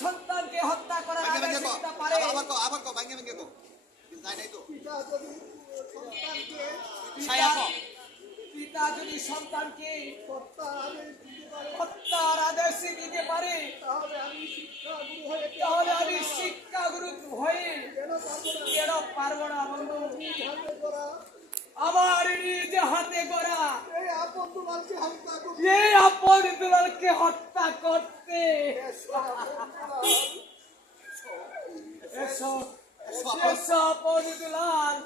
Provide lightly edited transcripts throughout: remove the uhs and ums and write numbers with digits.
সন্তানকে হত্যা করার আদেশ দিতে পারে আবার কো ভাঙে ভাঙে কো নাই নাই তো পিতা যদি সন্তানকে পিতা যদি সন্তানকে হত্যার আদেশ দিতে পারে হত্যার আদেশ দিতে পারে তাহলে আমি শিক্ষাগুরু হয়ে কেন পারবো না বন্ধু হাতে করা আমার নিজ হাতে করা এই আপন দুলালকে হত্যা করতে এই আপন দুলালকে হত্যা করতে এসো এসো আপন দুলাল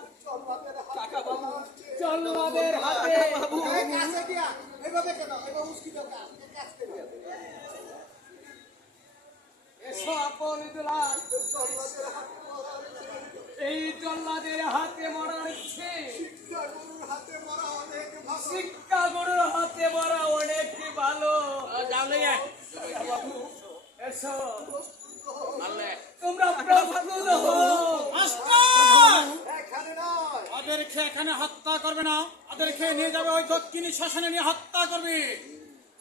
জল্লাদের হাতে কাছে দিয়া এভাবে কেন এভাবে উস্কিত কাজ করে এসো আপন দুলাল জল্লাদের হাতে মরা এই জল্লাদের হাতে মরার চেয়ে শিক্ষাগুরুর হাতে মরা অনেক ভালো শিক্ষা গুরুর হাতে মরা অনেক ভালো এসো তোমরা প্রস্তুত হও এখানে নয় ওদেরকে এখানে হত্যা করবে না, ওদেরকে নিয়ে যাবে ওই দক্ষিণী শ্মশানে নিয়ে হত্যা করবে।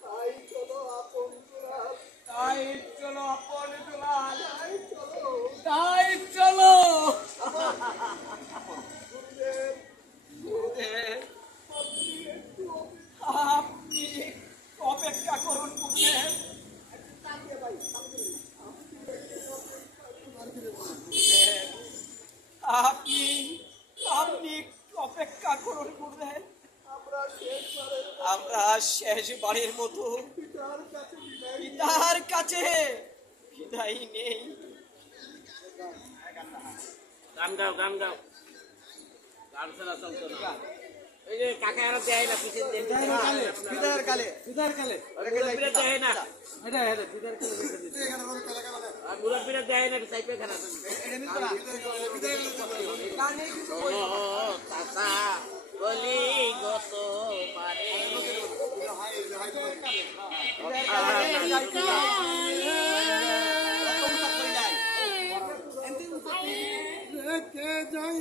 তাই চলো আপন দুলাল তাই চলো আপন দুলাল তাই চলো তাই চলো আপনি অপেক্ষা করুন বুঝলেন আপনি আপনি অপেক্ষা করুন বুঝলেন আমরা শেষবারের মতো পিতার কাছে বিদায় নেই গান গাও গান গাও গান চলাচল করো এই যে কাকা আর দেয় না পিছন দিয়ে বিদায়ের কালে মুরব্বীরা দেয় না এটা বিদার করে রেখে দিতে। আর মুরব্বীরা দেয় না চাইপে খানা চাচা বলি গত পারে কে যাই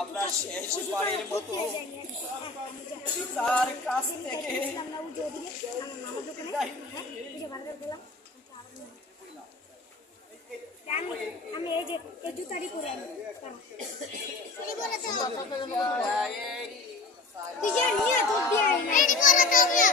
আমরা শেষবারের মতো তার কাছ থেকে আমি এই যে এই জুতারি করে আনি তুই যা নিয়ে তো দিয়ে